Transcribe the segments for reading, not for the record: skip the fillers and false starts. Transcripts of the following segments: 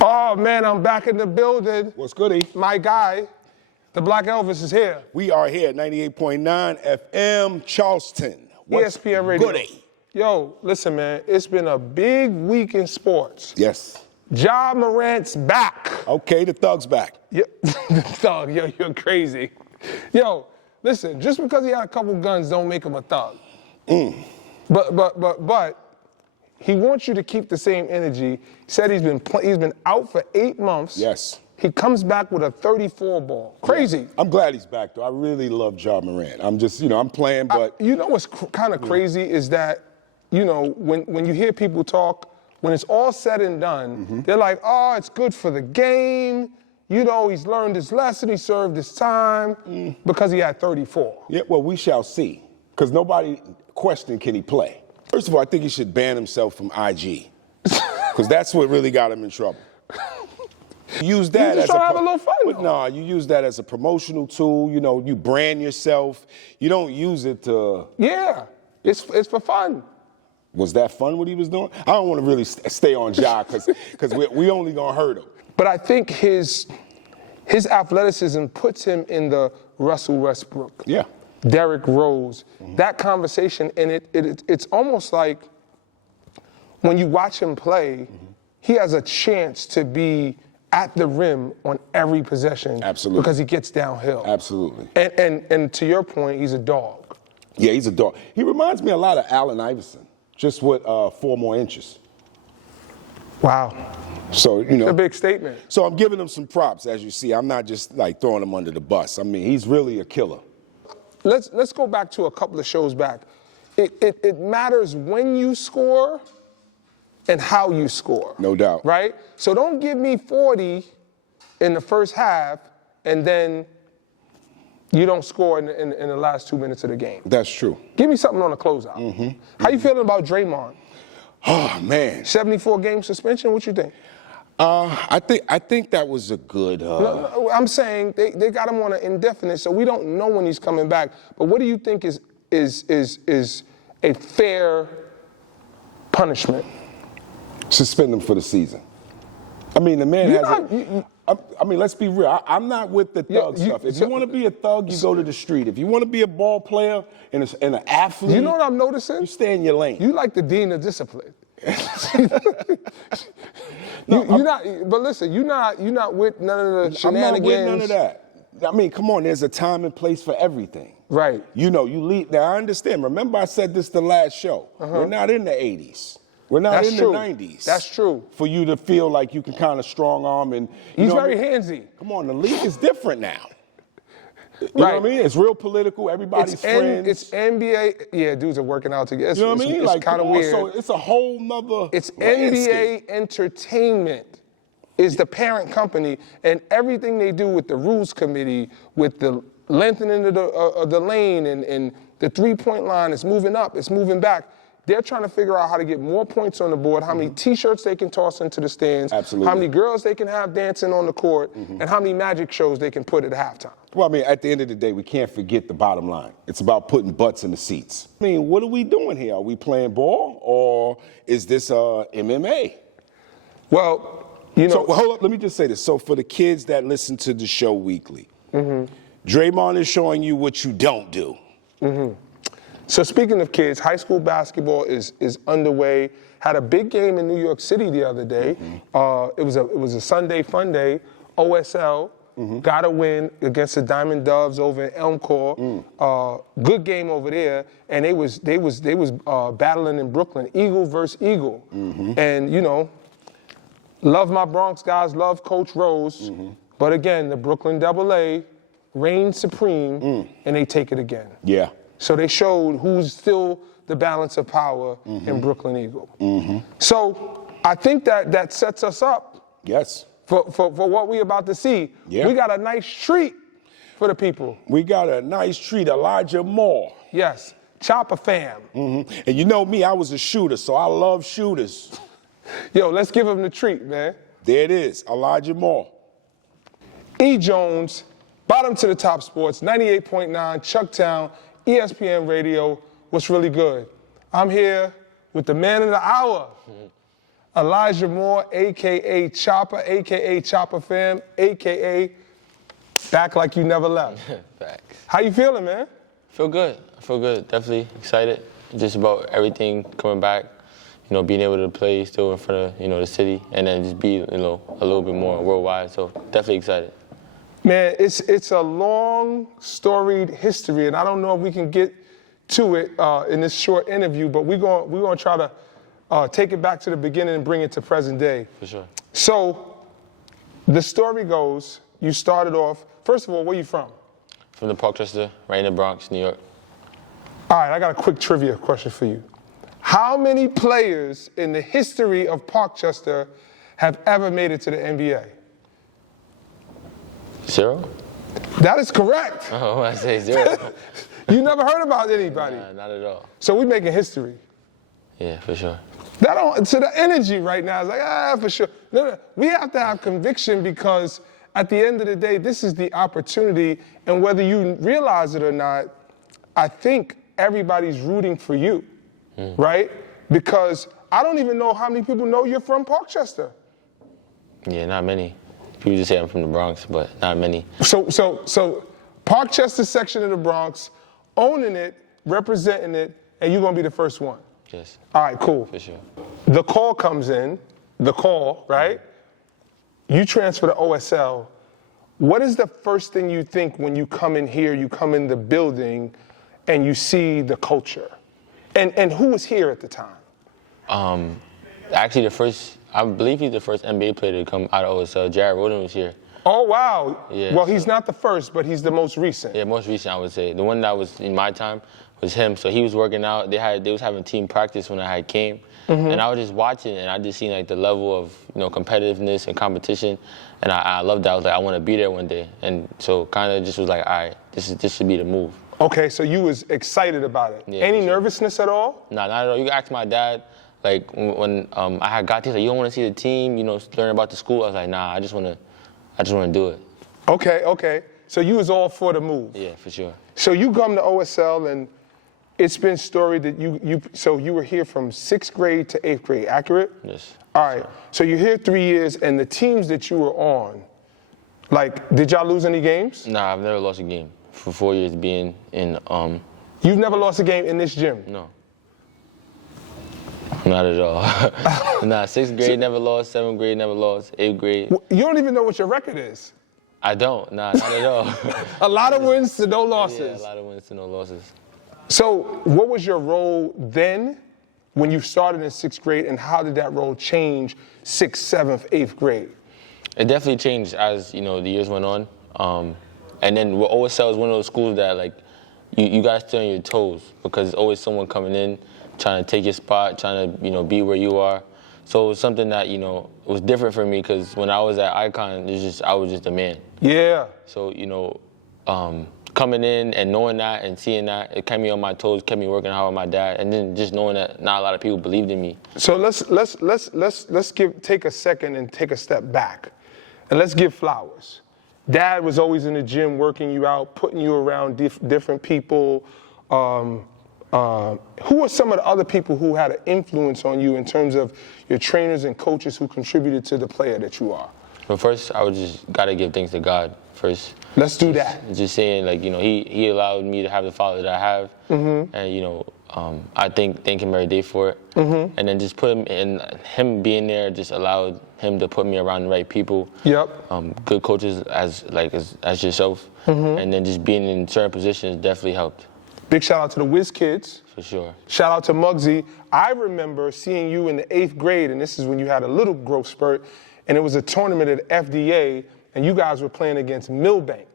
Oh, man, I'm back in the building. What's goody? My guy, the Black Elvis, is here. We are here at 98.9 FM, Charleston. What's ESPN Radio. goody? Yo, listen, man, it's been a big week in sports. Yes. Ja Morant's back. Okay, the thug's back. Yeah, the thug, yo, you're crazy. Yo, listen, just because he had a couple guns don't make him a thug. But he wants you to keep the same energy. He said he's been out for 8 months. Yes. He comes back with a 34 ball. Crazy. Yeah. I'm glad he's back, though. I really love Ja Morant. I'm just, I'm playing, but... You know what's kind of crazy is that, when you hear people talk, when it's all said and done, they're like, oh, it's good for the game. He's learned his lesson. He served his time because he had 34. Yeah, well, we shall see. Because nobody questioned can he play. First of all, I think he should ban himself from IG. Because that's what really got him in trouble. Use that just as trying to have a little fun. No, you use that as a promotional tool. You brand yourself. You don't use it to... Yeah, it's for fun. Was that fun what he was doing? I don't want to really stay on Ja because we only going to hurt him. But I think his athleticism puts him in the Russell Westbrook. Yeah. Derrick Rose. That conversation, and it's almost like when you watch him play, he has a chance to be at the rim on every possession. Absolutely. Because he gets downhill. Absolutely. And to your point, he's a dog. Yeah, he's a dog. He reminds me a lot of Allen Iverson, just with 4 more inches. Wow. So, It's a big statement. So I'm giving him some props, as you see. I'm not just like throwing him under the bus. I mean, he's really a killer. Let's go back to a couple of shows back. It matters when you score and how you score. No doubt. Right? So don't give me 40 in the first half and then you don't score in the last 2 minutes of the game. That's true. Give me something on the closeout. How you feeling about Draymond? Oh, man. 74-game suspension, what you think? I think that was a good... No, I'm saying they got him on an indefinite, so we don't know when he's coming back. But what do you think is a fair punishment? Suspend him for the season. I mean, the man I mean, let's be real. I'm not with the thug stuff. If you want to be a thug, you go to the street. If you want to be a ball player and an athlete... You know what I'm noticing? You stay in your lane. You like the dean of discipline. But listen, you're not with none of the shenanigans. I'm not with none of that. I mean, come on, there's a time and place for everything. Right. You lead. Now, I understand. Remember I said this the last show. We're not in the 80s. We're not in the 90s. That's true. For you to feel like you can kind of strong arm and... He's very handsy. Come on, the league is different now. You know what I mean? It's real political. Everybody's friends. It's NBA. Yeah, dudes are working out together. You know what I mean? It's kind of weird. So it's a whole nother It's landscape. NBA Entertainment is the parent company, and everything they do with the rules committee, with the lengthening of the lane and the three-point line, it's moving up, it's moving back. They're trying to figure out how to get more points on the board, how many T-shirts they can toss into the stands, Absolutely. how many girls they can have dancing on the court, and how many magic shows they can put at halftime. Well, I mean, at the end of the day, we can't forget the bottom line. It's about putting butts in the seats. I mean, what are we doing here? Are we playing ball, or is this MMA? Well, So, hold up, let me just say this. So for the kids that listen to the show weekly, Draymond is showing you what you don't do. So speaking of kids, high school basketball is underway. Had a big game in New York City the other day. It was a Sunday fun day. OSL got a win against the Diamond Doves over in Elm Court. Good game over there, and they was battling in Brooklyn, Eagle versus Eagle. And love my Bronx guys, love Coach Rose, but again, the Brooklyn AA reigns supreme, and they take it again. Yeah. So they showed who's still the balance of power in Brooklyn Eagle. So I think that sets us up Yes. for what we're about to see. Yeah. We got a nice treat for the people. We got a nice treat, Elijah Moore. Yes, Choppa fam. And you know me, I was a shooter, so I love shooters. Yo, let's give him the treat, man. There it is, Elijah Moore. E. Jones, bottom to the top sports, 98.9, Chucktown, ESPN Radio. What's really good? I'm here with the man of the hour, Elijah Moore, a.k.a. Choppa, a.k.a. Choppa Fam, a.k.a. Back Like You Never Left. Facts. How you feeling, man? I feel good. Definitely excited. Just about everything coming back. You know, being able to play still in front of, the city, and then just be, a little bit more worldwide. So definitely excited. Man, it's a long, storied history, and I don't know if we can get to it in this short interview, but we're gonna try to take it back to the beginning and bring it to present day. For sure. So, the story goes, you started off, first of all, where you from? From the Parkchester, right in the Bronx, New York. All right, I got a quick trivia question for you. How many players in the history of Parkchester have ever made it to the NBA? 0? That is correct. Oh, I say 0. You never heard about anybody. Nah, not at all. So we making history. Yeah, for sure. So the energy right now is like, for sure. No, we have to have conviction because at the end of the day, this is the opportunity, and whether you realize it or not, I think everybody's rooting for you, right? Because I don't even know how many people know you're from Parkchester. Yeah, not many. People just say I'm from the Bronx, but not many. So Parkchester section of the Bronx, owning it, representing it, and you're gonna be the first one. Yes. All right, cool. For sure. The call comes in, right? You transfer to OSL. What is the first thing you think when you come in here, you come in the building, and you see the culture? And who was here at the time? Actually, I believe he's the first NBA player to come out of OSL. Jared Roden was here. Oh, wow. Yeah, well, he's not the first, but he's the most recent. Yeah, most recent, I would say. The one that was in my time was him. So he was working out. They was having team practice when I came. And I was just watching, and I just seen like the level of competitiveness and competition, and I loved that. I was like, I want to be there one day, and so kind of just was like, all right, this should be the move. Okay, so you was excited about it. Yeah, Any for sure. nervousness at all? Nah, not at all. You can ask my dad. Like when I had got there, like, you don't want to see the team, learn about the school. I was like, nah, I just want to do it. Okay. So you was all for the move. Yeah, for sure. So you come to OSL, and it's been storied that you were here from 6th grade to 8th grade, accurate? Yes. All right. So you're here 3 years, and the teams that you were on, like, did y'all lose any games? Nah, I've never lost a game for 4 years being in. You've never lost a game in this gym? No. Not at all. Nah, 6th grade never lost, 7th grade never lost, 8th grade. You don't even know what your record is. I don't. Nah, not at all. A lot of wins to no losses. Yeah, a lot of wins to no losses. So what was your role then when you started in 6th grade, and how did that role change 6th, 7th, 8th grade? It definitely changed as, the years went on. And then OSL is one of those schools that, like, you got to stay on your toes because there's always someone coming in trying to take your spot, trying to, be where you are. So it was something that, was different for me because when I was at Icon, I was just a man. Yeah. So, coming in and knowing that and seeing that, it kept me on my toes, kept me working hard with my dad, and then just knowing that not a lot of people believed in me. So let's take a second and take a step back, and let's give flowers. Dad was always in the gym working you out, putting you around different people. Who are some of the other people who had an influence on you in terms of your trainers and coaches who contributed to the player that you are? But first, I would just gotta give thanks to God first. Let's do that. Just saying, like, he allowed me to have the father that I have, and I thank him every day for it. And then just put him being there just allowed him to put me around the right people. Yep. Good coaches as yourself, and then just being in certain positions definitely helped. Big shout out to the Whiz Kids. For sure. Shout out to Muggsy. I remember seeing you in the 8th grade, and this is when you had a little growth spurt, and it was a tournament at FDA, and you guys were playing against Millbank.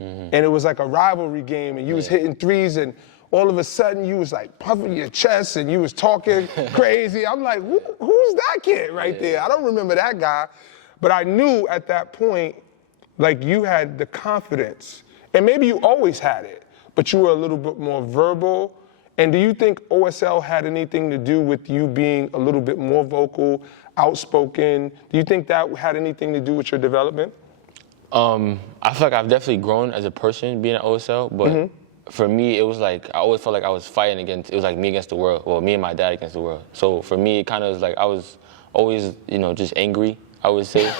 And it was like a rivalry game, and you was hitting threes, and all of a sudden you was like puffing your chest, and you was talking crazy. I'm like, who's that kid right there? I don't remember that guy. But I knew at that point, like, you had the confidence, and maybe you always had it, but you were a little bit more verbal. And do you think OSL had anything to do with you being a little bit more vocal, outspoken? Do you think that had anything to do with your development? I feel like I've definitely grown as a person being at OSL, but for me, it was like, I always felt like I was fighting it was like me against the world, well, me and my dad against the world. So for me, it kind of was like I was always, just angry, I would say.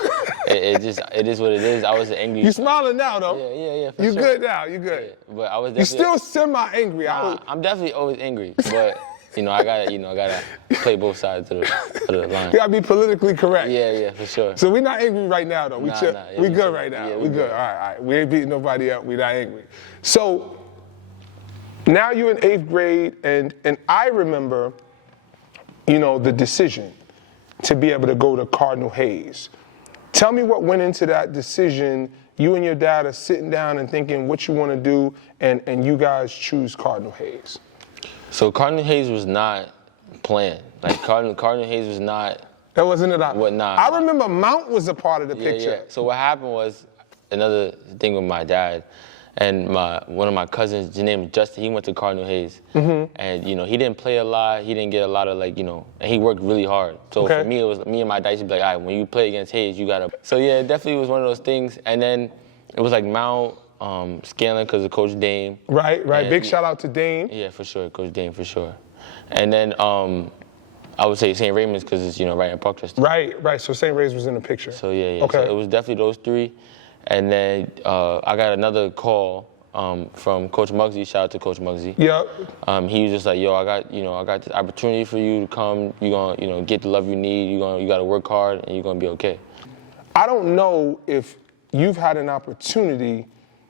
it is what it is. I was an angry. You smiling now, though. Yeah, for You sure. good now, you good. Yeah, but I was You definitely. still semi-angry. I'm definitely always angry, but I gotta play both sides of the line. You gotta be politically correct. Yeah, for sure. So we're not angry right now, though. We chill. Yeah, we we good chill. right now. Yeah, we good. All right. We ain't beating nobody up. We not angry. So now you're in 8th grade, and I remember, the decision to be able to go to Cardinal Hayes. Tell me what went into that decision. You and your dad are sitting down and thinking what you want to do, and you guys choose Cardinal Hayes. So Cardinal Hayes was not planned. Like Cardinal Hayes was not. That wasn't it. I remember Mount was a part of the picture. Yeah. So what happened was another thing with my dad. And one of my cousins, his name is Justin, he went to Cardinal Hayes. Mm-hmm. And, he didn't play a lot. He didn't get a lot of, and he worked really hard. So for me, it was me and my dad used to be like, all right, when you play against Hayes, you got to. So, yeah, it definitely was one of those things. And then it was like Mount, Scanlon because of Coach Dame. Right. And big shout out to Dame. Yeah, for sure, Coach Dame, for sure. And then I would say St. Raymond's because it's, right in Parkchester. Right. So St. Ray's was in the picture. So, yeah. Okay. So it was definitely those three. And then I got another call from Coach Muggsy. Shout out to Coach Muggsy. Yep. He was just like, yo, I got this opportunity for you to come. You're gonna, get the love you need. You gotta work hard, and you're gonna be okay. I don't know if you've had an opportunity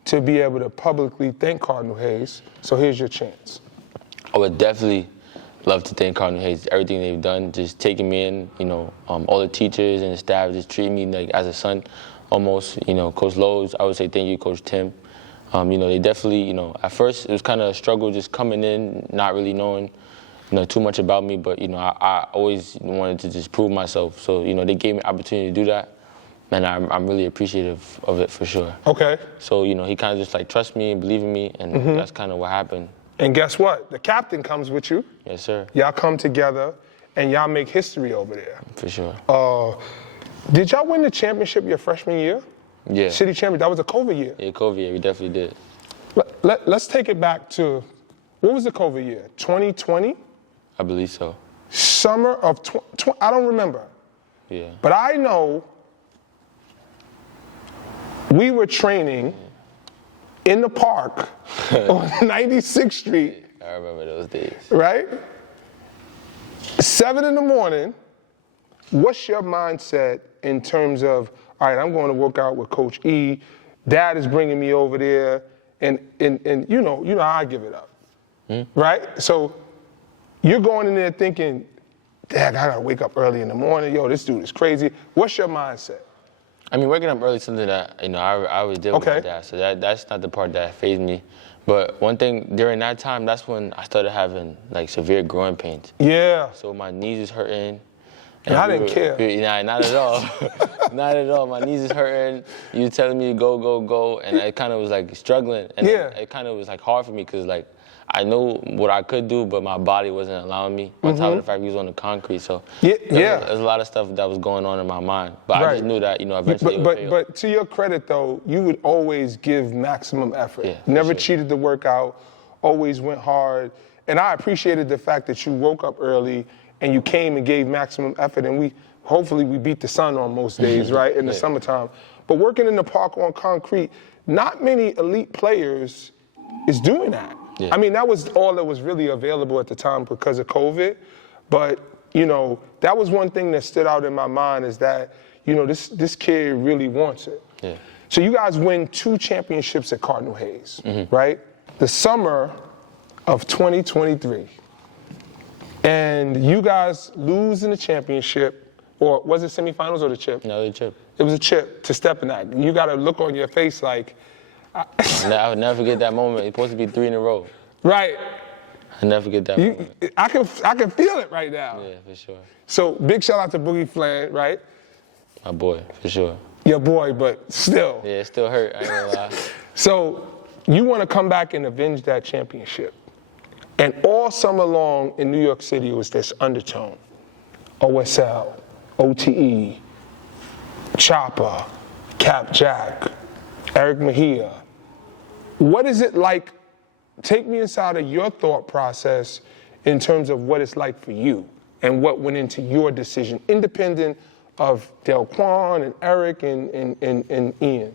to be able to publicly thank Cardinal Hayes. So here's your chance. I would definitely love to thank Cardinal Hayes. Everything they've done, just taking me in. All the teachers and the staff just treat me like as a son. Almost, Coach Lowe's, I would say thank you, Coach Tim. They definitely, at first it was kind of a struggle just coming in, not really knowing, too much about me, but, I always wanted to just prove myself. So, they gave me opportunity to do that, and I'm really appreciative of it for sure. Okay. So, he kind of just trust me and believe in me, and that's kind of what happened. And guess what? The captain comes with you. Yes, sir. Y'all come together, and y'all make history over there. For sure. Did y'all win the championship your freshman year? Yeah. City champion. That was a COVID year. Yeah, COVID year. We definitely did. Let's take it back to, what was the COVID year? 2020? I believe so. Summer of, I don't remember. Yeah. But I know we were training in the park on 96th Street. I remember those days. Right? 7 in the morning. What's your mindset in terms of, all right, I'm going to work out with Coach E. Dad is bringing me over there, and you know how I give it up, right? So you're going in there thinking, Dad, I gotta wake up early in the morning. Yo, this dude is crazy. What's your mindset? I mean, waking up early is something that I always did with my dad, so that's not the part that fazed me. But one thing during that time, that's when I started having severe growing pains. Yeah. So my knees is hurting. And I didn't care. Nah, not at all. Not at all. My knees is hurting. You telling me to go, and I kind of was struggling. And it kind of was hard for me because I know what I could do, but my body wasn't allowing me. On top of the fact we was on the concrete, so there's a lot of stuff that was going on in my mind. But I just knew that eventually. But to your credit though, you would always give maximum effort. Yeah, Never cheated the workout. Always went hard, and I appreciated the fact that you woke up early. And you came and gave maximum effort, and hopefully we beat the sun on most days, right, in the summertime. But working in the park on concrete, not many elite players is doing that. Yeah. I mean, that was all that was really available at the time because of COVID. But, that was one thing that stood out in my mind is that, this kid really wants it. Yeah. So you guys win 2 championships at Cardinal Hayes, right? The summer of 2023. And you guys lose in the championship, or was it semifinals or the chip? No, the chip. It was a chip to Stepinac. You got a look on your face like. I would never forget that moment. It's supposed to be 3 in a row. Right. I never forget that moment. I can feel it right now. Yeah, for sure. So big shout out to Boogie Flan, right? My boy, for sure. Your boy, but still. Yeah, it still hurt. I ain't gonna lie. So you want to come back and avenge that championship. And all summer long in New York City, it was this undertone. OSL, OTE, Choppa, Cap Jack, Eric Mejia. What is it like? Take me inside of your thought process in terms of what it's like for you. and what went into your decision, independent of Delquan and Eric and Ian?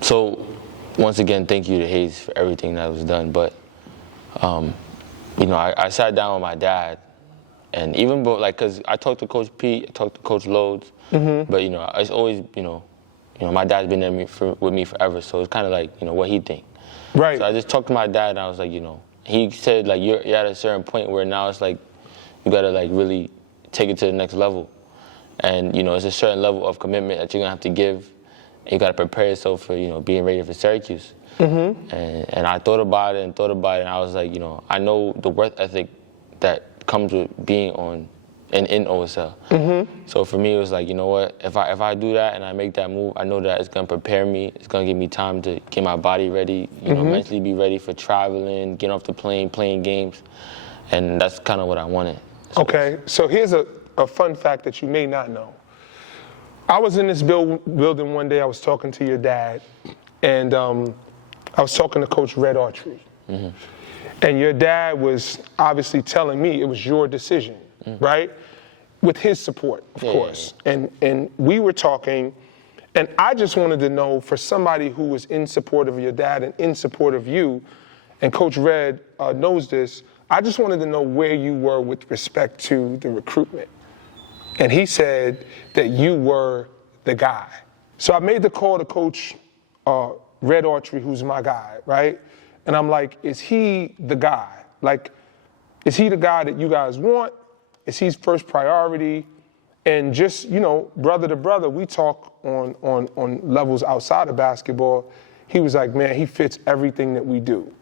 So, once again, thank you to Hayes for everything that was done. But, I sat down with my dad, and even because I talked to Coach Pete, I talked to Coach Loads, but it's always my dad's been there with me forever, so it's kind of like what he think. Right. So I just talked to my dad, and I was like, he said like you're at a certain point where now it's like you gotta like really take it to the next level, and it's a certain level of commitment that you're gonna have to give. And you gotta prepare yourself for being ready for Syracuse. And I thought about it, and I was like, I know the work ethic that comes with being in OSL. So for me, it was like, you know what? If I do that and I make that move, I know that it's gonna prepare me. It's gonna give me time to get my body ready, mentally be ready for traveling, getting off the plane, playing games, and that's kind of what I wanted. Okay, so here's a fun fact that you may not know. I was in this building one day. I was talking to your dad, and I was talking to Coach Red Autry. And your dad was obviously telling me it was your decision, right? With his support, of course. And we were talking, and I just wanted to know, for somebody who was in support of your dad and in support of you, and Coach Red knows this, I just wanted to know where you were with respect to the recruitment. And he said that you were the guy. So I made the call to Coach Red Autry, who's my guy, right? And I'm like, is he the guy? Like, is he the guy that you guys want? Is he first priority? And just, brother to brother, we talk on levels outside of basketball. He was like, man, he fits everything that we do.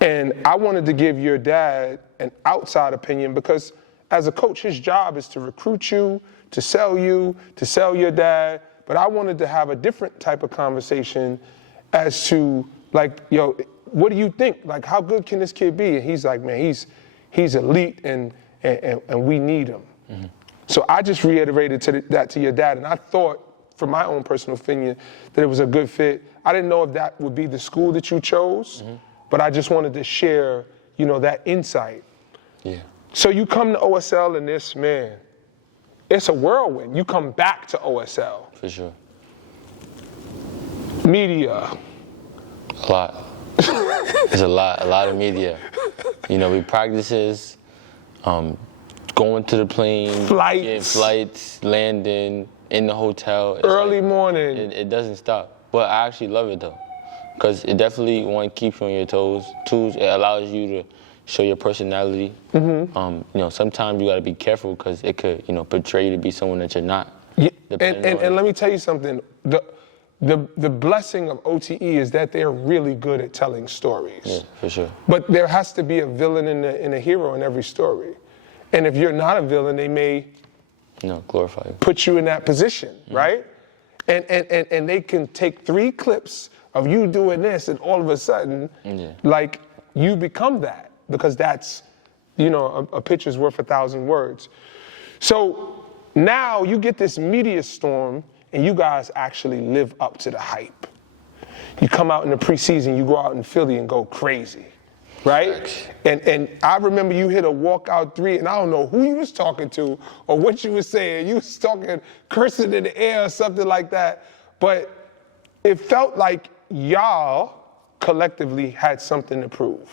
And I wanted to give your dad an outside opinion because as a coach, his job is to recruit you, to sell your dad. But I wanted to have a different type of conversation as to, like, what do you think? Like, how good can this kid be? And he's like, man, he's elite and we need him. So I just reiterated that to your dad. And I thought, from my own personal opinion, that it was a good fit. I didn't know if that would be the school that you chose, but I just wanted to share, that insight. Yeah. So you come to OSL and this, man, it's a whirlwind. You come back to OSL. For sure. Media. A lot. It's a lot of media. We practices, going to the plane, getting flights, landing, in the hotel. It's early morning. It doesn't stop. But I actually love it though, because it definitely, one, keeps you on your toes. Two, it allows you to show your personality. Sometimes you got to be careful because it could, portray you to be someone that you're not. Yeah. And let me tell you something. The blessing of OTE is that they're really good at telling stories. Yeah, for sure. But there has to be a villain and a hero in every story. And if you're not a villain, they may glorify you. Put you in that position, right? And they can take 3 clips of you doing this, and all of a sudden, like, you become that, because that's, a picture's worth 1,000 words. So now you get this media storm, and you guys actually live up to the hype. You come out in the preseason, you go out in Philly and go crazy, right? And I remember you hit a walkout 3, and I don't know who you was talking to or what you was saying. You was talking, cursing in the air or something like that. But it felt like y'all collectively had something to prove.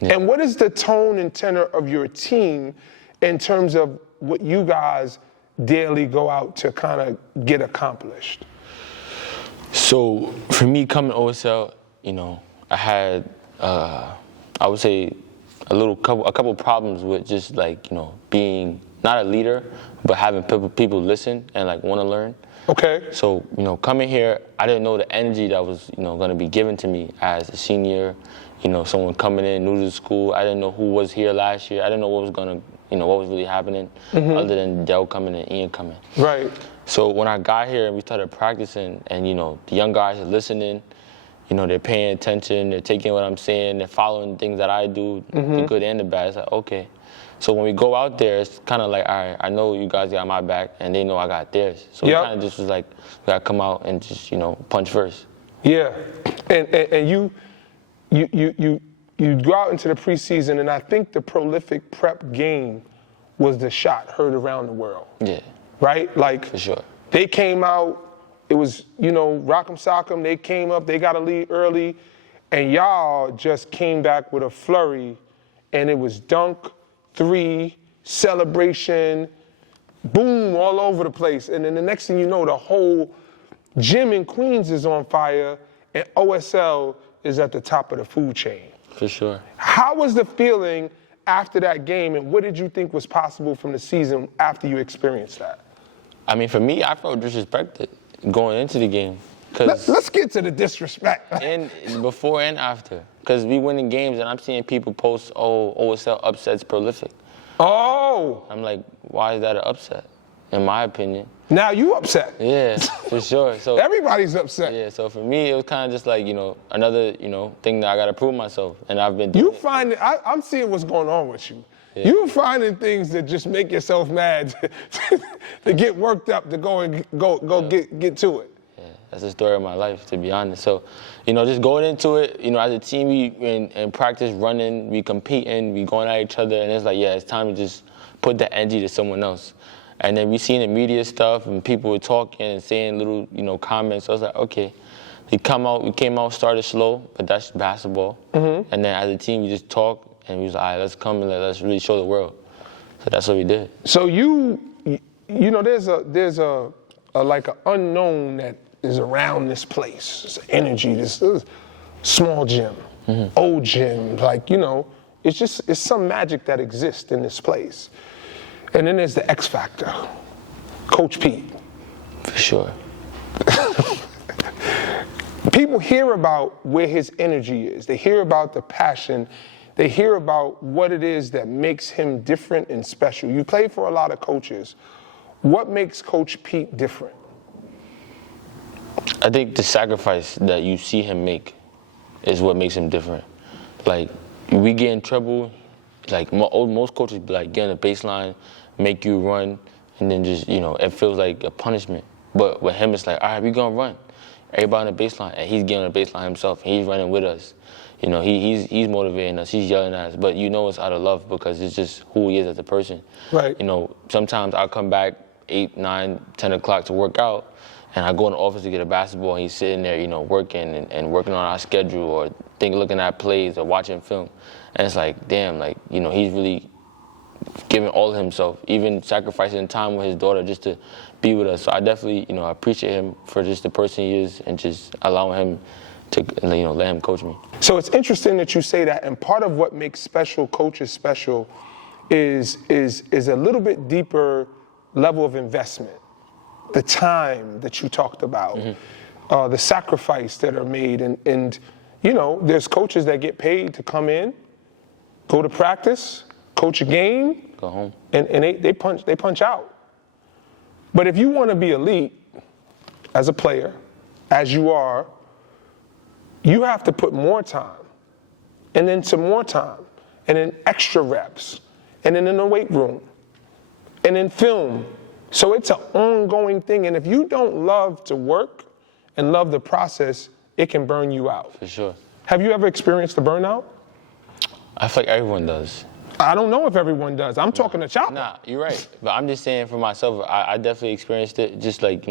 Yeah. And what is the tone and tenor of your team in terms of what you guys daily go out to kind of get accomplished? So for me, coming to OSL, I had, I would say, a couple problems with just like, being not a leader, but having people listen and like want to learn. Okay. So, coming here, I didn't know the energy that was, going to be given to me as a senior, someone coming in new to the school. I didn't know who was here last year. I didn't know what was going to, what was really happening, other than Dell coming and Ian coming. Right. So when I got here and we started practicing, and, the young guys are listening, they're paying attention, they're taking what I'm saying, they're following things that I do, the good and the bad. It's like, okay. So when we go out there, it's kind of like, all right, I know you guys got my back, and they know I got theirs. So it kind of just was like, we got to come out and just, punch first. Yeah. And you you go out into the preseason, and I think the prolific prep game was the shot heard around the world. Yeah. Right? Like, For sure. They came out, it was, rock'em sock'em, they came up, they got a lead early, and y'all just came back with a flurry, and it was dunk, three, celebration, boom, all over the place. And then the next thing you know, the whole gym in Queens is on fire, and OSL is at the top of the food chain. For sure. How was the feeling after that game, and what did you think was possible from the season after you experienced that? I mean, for me, I felt disrespected going into the game. Let's get to the disrespect. And before and after. Because we winning games, and I'm seeing people post, OSL upsets prolific. Oh! I'm like, why is that an upset? In my opinion. Now you upset. Yeah, for sure. So everybody's upset. Yeah, so for me, it was kind of just like, another, thing that I got to prove myself. And I've been doing I'm seeing what's going on with you. Yeah. You're finding things that just make yourself mad to get worked up, to go get to it. Yeah, that's the story of my life, to be honest. So, just going into it, as a team, we in practice running, we competing, we going at each other, and it's like, yeah, it's time to just put the energy to someone else. And then we seen the media stuff, and people were talking and saying little, comments. So I was like, okay. We came out, started slow, but that's basketball. Mm-hmm. And then as a team, we just talked, and we was like, all right, let's come and let's really show the world. So that's what we did. So there's a like an unknown that is around this place. It's energy, this small gym, old gym, it's some magic that exists in this place. And then there's the X factor, Coach Pete. For sure. People hear about where his energy is. They hear about the passion. They hear about what it is that makes him different and special. You play for a lot of coaches. What makes Coach Pete different? I think the sacrifice that you see him make is what makes him different. Like, we get in trouble, like most coaches be like, get on the baseline, make you run, and then just, it feels like a punishment. But with him, it's like, all right, we gonna run. Everybody on the baseline, and he's getting on the baseline himself, and he's running with us. He's motivating us, he's yelling at us, but it's out of love because it's just who he is as a person. Right. Sometimes I'll come back 8, 9, 10 o'clock to work out, and I go in the office to get a basketball, and he's sitting there, working and working on our schedule or looking at plays or watching film. And it's like, damn, he's really giving all of himself, even sacrificing time with his daughter just to be with us. So I definitely, appreciate him for just the person he is and just allowing him to, let him coach me. So it's interesting that you say that, and part of what makes special coaches special is a little bit deeper level of investment. The time that you talked about, the sacrifice that are made, and there's coaches that get paid to come in, go to practice, coach a game, go home, and they punch out. But if you want to be elite as a player, as you are, you have to put more time, and then some more time, and then extra reps, and then in the weight room, and then film. So it's an ongoing thing, and if you don't love to work and love the process, it can burn you out. For sure. Have you ever experienced the burnout? I feel like everyone does. I don't know if everyone does. I'm talking to Choppa. Nah, you're right. But I'm just saying for myself, I definitely experienced it. Just like,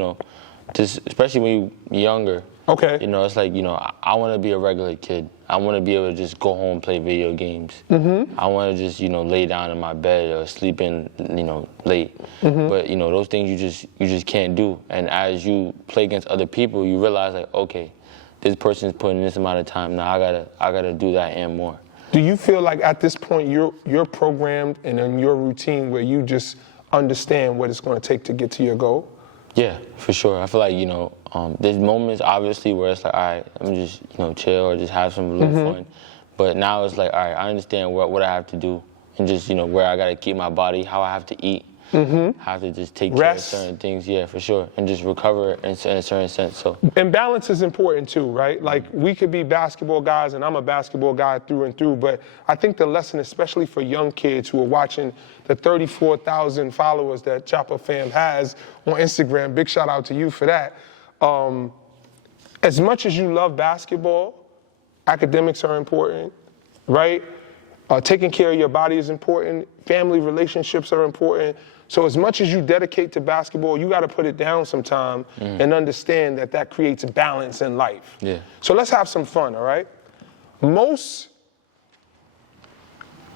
just especially when you're younger. Okay. It's like, I want to be a regular kid. I want to be able to just go home and play video games. Mm-hmm. I want to just, lay down in my bed or sleep in, late. Mm-hmm. But, those things you just can't do. And as you play against other people, you realize like, okay, this person's putting this amount of time. Now I gotta do that and more. Do you feel like at this point you're programmed and in your routine where you just understand what it's going to take to get to your goal? Yeah, for sure. I feel like, there's moments obviously where it's like, all right, let me just, chill or just have some little fun. But now it's like, all right, I understand what I have to do and just, where I got to keep my body, how I have to eat. I have to just take care of certain things, yeah, for sure, and just recover in a certain sense. So. And balance is important too, right? Like we could be basketball guys, and I'm a basketball guy through and through, but I think the lesson, especially for young kids who are watching the 34,000 followers that Choppa Fam has on Instagram, big shout out to you for that. As much as you love basketball, academics are important, right? Taking care of your body is important. Family relationships are important. So as much as you dedicate to basketball, you got to put it down sometime and understand that that creates balance in life. Yeah. So let's have some fun, all right? Most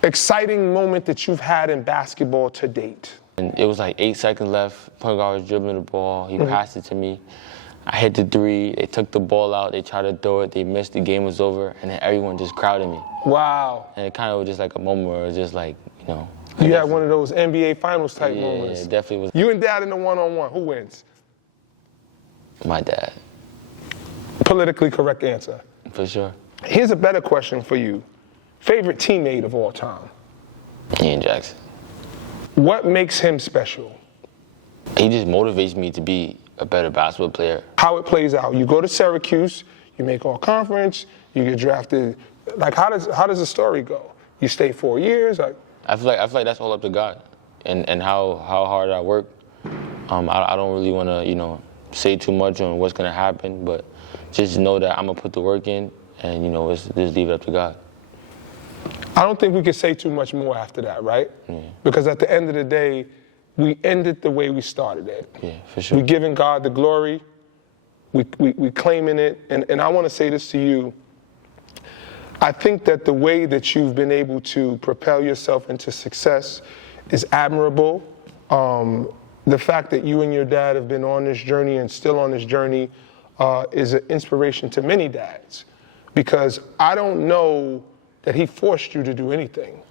exciting moment that you've had in basketball to date? And it was like 8 seconds left. Point guard was dribbling the ball. He passed it to me. I hit the three. They took the ball out. They tried to throw it. They missed. The game was over. And then everyone just crowded me. Wow. And it kind of was just like a moment where it was just like, you know. You had one of those NBA Finals type moments. Yeah, it definitely was. You and Dad in the one-on-one. Who wins? My dad. Politically correct answer. For sure. Here's a better question for you. Favorite teammate of all time? Ian Jackson. What makes him special? He just motivates me to be a better basketball player. How it plays out. You go to Syracuse, you make all conference, you get drafted. Like, how does the story go? You stay 4 years? I feel like that's all up to God and how hard I work. I don't really want to, you know, say too much on what's going to happen, but just know that I'm going to put the work in and, you know, just leave it up to God. I don't think we could say too much more after that, right? Yeah. Because at the end of the day, we ended the way we started it. Yeah, for sure. We're giving God the glory. We claiming it. And I want to say this to you. I think that the way that you've been able to propel yourself into success is admirable. The fact that you and your dad have been on this journey and still on this journey is an inspiration to many dads. Because I don't know that he forced you to do anything,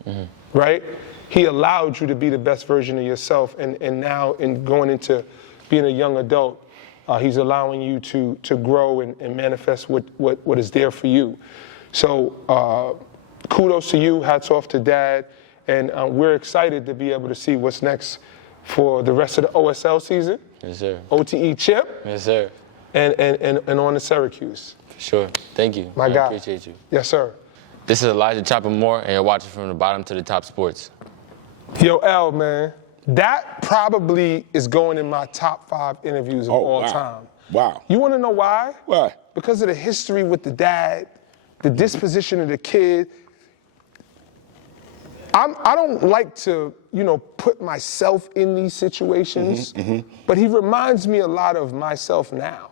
right? He allowed you to be the best version of yourself, and now in going into being a young adult, he's allowing you to grow and manifest what is there for you. So kudos to you, hats off to Dad, and we're excited to be able to see what's next for the rest of the OSL season. Yes, sir. OTE chip. Yes, sir. And on to Syracuse. For sure. Thank you. My guy. I appreciate you. Yes, sir. This is Elijah Choppa Moore, and you're watching From the Bottom to the Top Sports. Yo, L, man, that probably is going in my top 5 interviews of all time. Wow. You want to know why? Why? Because of the history with the dad, the disposition of the kid. I don't like to, you know, put myself in these situations, but he reminds me a lot of myself now.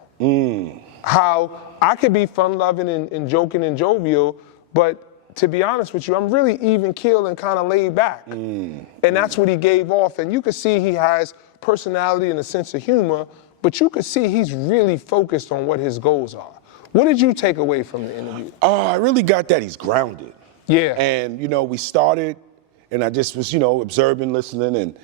How I could be fun-loving and joking and jovial, but to be honest with you, I'm really even-keeled and kind of laid back. And that's what he gave off. And you could see he has personality and a sense of humor, but you could see he's really focused on what his goals are. What did you take away from the interview? I really got that he's grounded. Yeah. And, you know, we started, and I just was, you know, observing, listening, and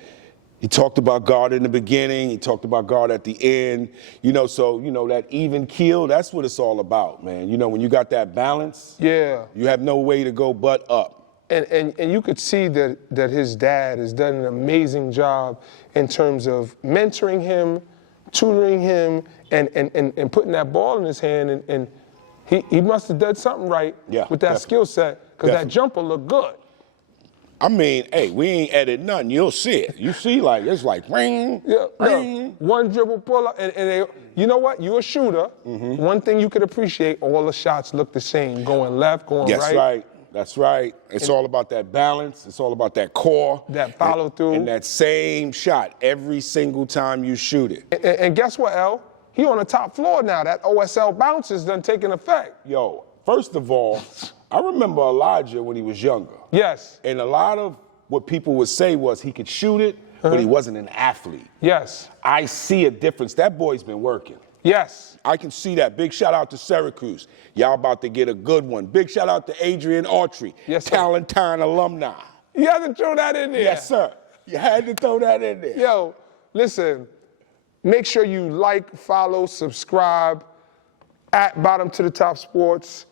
he talked about God in the beginning. He talked about God at the end. You know, so, you know, that even keel, that's what it's all about, man. You know, when you got that balance, yeah, you have no way to go but up. And you could see that his dad has done an amazing job in terms of mentoring him, tutoring him, and putting that ball in his hand. And he must have done something right with that skill set, because that jumper looked good. I mean, hey, we ain't edit nothing. You'll see it. You see, like, it's like, ring, ring. One dribble pull up, and they, you know what? You're a shooter. One thing you could appreciate, all the shots look the same, going left, going right. That's right. That's right. It's all about that balance. It's all about that core. That follow through. And that same shot every single time you shoot it. And guess what, L? He on the top floor now. That OSL bounce is done taking effect. Yo, first of all, I remember Elijah when he was younger. Yes. And a lot of what people would say was he could shoot it, but he wasn't an athlete. Yes. I see a difference. That boy's been working. Yes. I can see that. Big shout out to Syracuse. Y'all about to get a good one. Big shout out to Adrian Autry, Talentine alumni. You had to throw that in there. Yes, sir. You had to throw that in there. Yo, listen, make sure you like, follow, subscribe at Bottom to the Top Sports.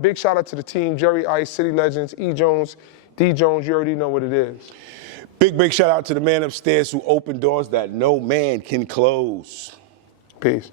Big shout out to the team, Jerry Ice, City Legends, E. Jones, D. Jones, you already know what it is. Big shout out to the man upstairs who opened doors that no man can close. Peace.